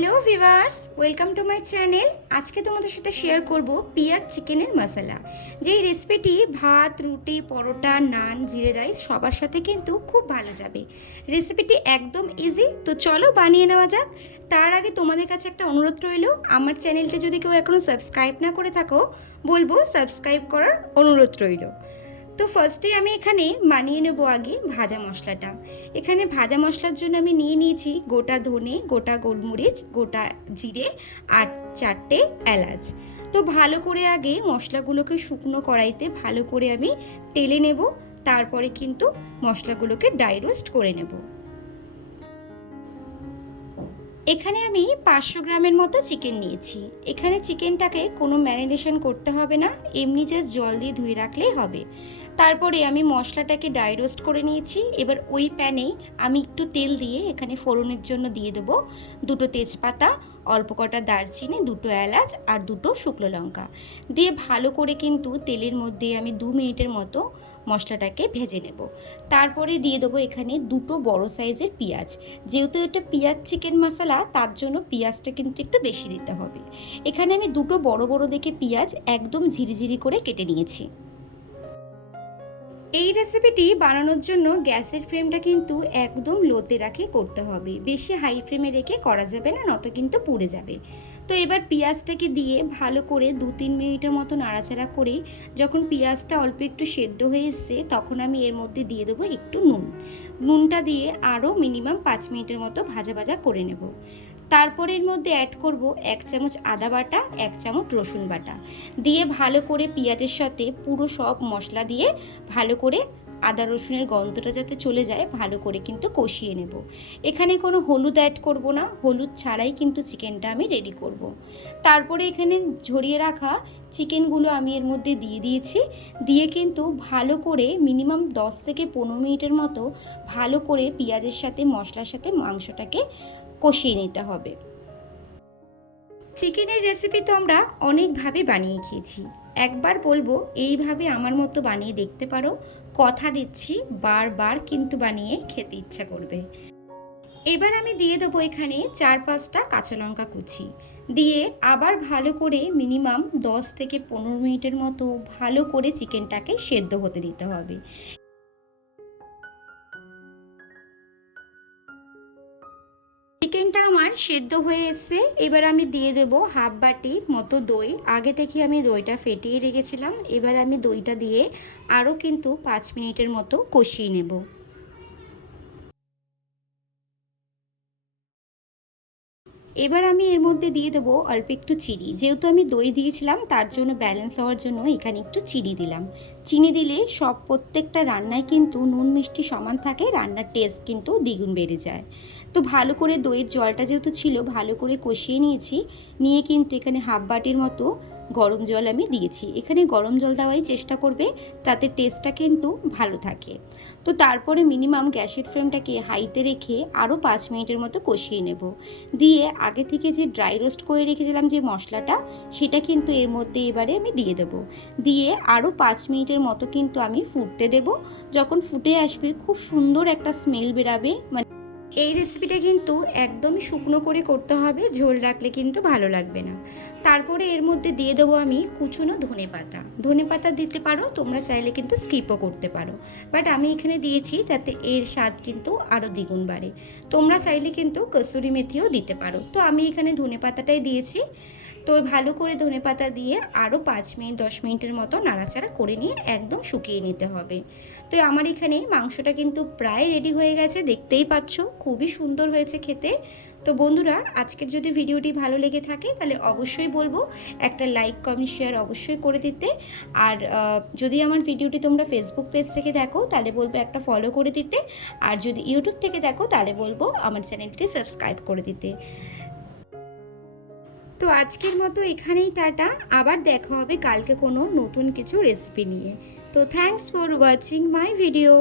Hello viewers, welcome to my channel. আজকে তোমাদের সাথে শেয়ার করব পিঁয়াজ চিকেনের মশলা। যেই রেসিপিটি ভাত, রুটি, পরোটা, নান, জিরে রাইস সবার সাথে কিন্তু খুব ভালো যাবে। রেসিপিটি একদম ইজি, তো চলো বানিয়ে নেওয়া যাক। তার আগে তোমাদের কাছে একটা অনুরোধ রইল, আমার চ্যানেলটা যদি কেউ এখনও সাবস্ক্রাইব না করে থাকো বলবো সাবস্ক্রাইব করার অনুরোধ রইল। তো ফার্স্টে আমি এখানে বানিয়ে নেব আগে ভাজা মশলাটা। এখানে ভাজা মশলার জন্য আমি নিয়ে নিয়েছি গোটা ধনে, গোটা গোলমরিচ, গোটা জিরে আর 4টে এলাচ। তো ভালো করে আগে মশলাগুলোকে শুকনো কড়াইতে ভালো করে আমি টেলে নেব, তারপরে কিন্তু মশলাগুলোকে ড্রাই রোস্ট করে নেব। এখানে আমি 500 গ্রামের মতো চিকেন নিয়েছি। এখানে চিকেনটাকে কোনো ম্যারিনেশন করতে হবে না, এমনি জাস্ট জল দিয়ে ধুয়ে রাখলেই হবে। তারপরে আমি মশলাটাকে ড্রাই রোস্ট করে নিয়েছি। এবার ওই প্যানেই আমি একটু তেল দিয়ে এখানে ফোড়নের জন্য দিয়ে দেবো 2টো তেজপাতা, অল্প কটা দারচিনি, 2টো এলাচ আর 2টো শুকনো লঙ্কা দিয়ে ভালো করে কিন্তু তেলের মধ্যে আমি 2 মিনিটের মতো মশলাটাকে ভেজে নেব। তারপরে দিয়ে দেবো এখানে 2টো বড় সাইজের পেঁয়াজ। যেহেতু এটা পেঁয়াজ চিকেন মশলা, তার জন্য পেঁয়াজটা কিন্তু একটু বেশি দিতে হবে। এখানে আমি 2টো বড় বড় দেখে পেঁয়াজ একদম ঝিরিঝিরি করে কেটে নিয়েছি। এই রেসিপিটি বানানোর জন্য গ্যাসের ফ্লেমটা কিন্তু একদম লোতে রাখে করতে হবে, বেশি হাই ফ্লেমে রেখে করা যাবে না, নত কিন্তু পুড়ে যাবে। তো এবার পেঁয়াজটাকে দিয়ে ভালো করে 2-3 মিনিটের মতো নাড়াচাড়া করে যখন পেঁয়াজটা অল্প একটু সেদ্ধ হয়ে এসছে, তখন আমি এর মধ্যে দিয়ে দেবো একটু নুনটা দিয়ে আরও মিনিমাম 5 মিনিটের মতো ভাজা ভাজা করে নেব। তারপরে এর মধ্যে অ্যাড করব 1 চামচ আদা বাটা, 1 চামচ রসুন বাটা দিয়ে ভালো করে পেঁয়াজের সাথে পুরো সব মশলা দিয়ে ভালো করে আদা রসুনের গন্ধটা যাতে চলে যায় ভালো করে কিন্তু কষিয়ে নেব। এখানে কোনো হলুদ অ্যাড করব না, হলুদ ছাড়াই কিন্তু চিকেনটা আমি রেডি করব। তারপরে এখানে ঝরিয়ে রাখা চিকেনগুলো আমি এর মধ্যে দিয়ে দিয়েছি, দিয়ে কিন্তু ভালো করে মিনিমাম 10 থেকে 15 মিনিটের মতো ভালো করে পেঁয়াজের সাথে মশলার সাথে মাংসটাকে কষিয়ে নিতে হবে। চিকেনের রেসিপি তো আমরা অনেকভাবে বানিয়ে খেয়েছি, একবার বলবো এইভাবে আমার মতো বানিয়ে দেখতে পারো। কথা দিচ্ছি বারবার কিন্তু বানিয়ে খেতে ইচ্ছা করবে। এবার আমি দিয়ে দেবো এখানে 4-5টা কাঁচা লঙ্কা কুচি দিয়ে আবার ভালো করে মিনিমাম 10 থেকে 15 মিনিটের মতো ভালো করে চিকেনটাকে সেদ্ধ হতে দিতে হবে। চিকেনটা আমার সেদ্ধ হয়ে এসছে। এবার আমি দিয়ে দেব হাফ বাটির মতো দই। আগে থেকে আমি দইটা ফেটিয়ে রেখেছিলাম। এবার আমি দইটা দিয়ে আরও কিন্তু 5 মিনিটের মতো কষিয়ে নেব। এবার আমি এর মধ্যে দিয়ে দেবো অল্প একটু চিনি। যেহেতু আমি দই দিয়েছিলাম, তার জন্য ব্যালেন্স হওয়ার জন্য এখানে একটু চিনি দিলাম। চিনি দিলে প্রত্যেকটা রান্নায় কিন্তু নুন মিষ্টি সমান থাকে, রান্নার টেস্ট কিন্তু দ্বিগুণ বেড়ে যায়। তো ভালো করে দইয়ের জলটা যেহেতু ছিল ভালো করে কষিয়ে নিয়েছি, নিয়ে কিন্তু এখানে হাফ বাটির মতো গরম জল আমি দিয়েছি। এখানে গরম জল দেওয়াই চেষ্টা করবে, তাতে টেস্টটা কিন্তু ভালো থাকে। তো তারপরে মিনিমাম গ্যাসের ফ্লেমটাকে হাইতে রেখে আরও 5 মিনিটের মতো কষিয়ে নেব। দিয়ে আগে থেকে যে ড্রাই রোস্ট করে রেখেছিলাম যে মশলাটা, সেটা কিন্তু এর মধ্যে এবারে আমি দিয়ে দেব। দিয়ে আরও 5 মিনিটের মতো কিন্তু আমি ফুটতে দেব। যখন ফুটে আসবে খুব সুন্দর একটা স্মেল বেরাবে। এই রেসিপিটা কিন্তু একদমই শুকনো করে করতে হবে, ঝোল রাখলে কিন্তু ভালো লাগবে না। তারপরে এর মধ্যে দিয়ে দেবো আমি কুচনো ধনেপাতা দিতে পারো, তোমরা চাইলে কিন্তু স্কিপও করতে পারো, বাট আমি এখানে দিয়েছি যাতে এর স্বাদ কিন্তু আরও দ্বিগুণ বাড়ে। তোমরা চাইলে কিন্তু কসুরি মেথিও দিতে পারো, তো আমি এখানে ধনেপাতাটাই দিয়েছি। তো ভালো করে ধনেপাতা দিয়ে আরও 5-10 মিনিটের মতো নাড়াচাড়া করে নিয়ে একদম শুকিয়ে নিতে হবে। তো আমার এখানে মাংসটা কিন্তু প্রায় রেডি হয়ে গেছে, দেখতেই পাচ্ছ খুবই সুন্দর হয়েছে খেতে। তো বন্ধুরা, আজকের যদি ভিডিওটি ভালো লেগে থাকে তাহলে অবশ্যই বলবো একটা লাইক, কমেন্ট, শেয়ার অবশ্যই করে দিতে। আর যদি আমার ভিডিওটি তোমরা ফেসবুক পেজ থেকে দেখো তাহলে বলবো একটা ফলো করে দিতে। আর যদি ইউটিউব থেকে দেখো তাহলে বলবো আমার চ্যানেলটি সাবস্ক্রাইব করে দিতে। তো আজকের মতো এখানেই টাটা, আবার দেখা হবে কালকে কোনো নতুন কিছু রেসিপি নিয়ে। তো thanks for watching my video.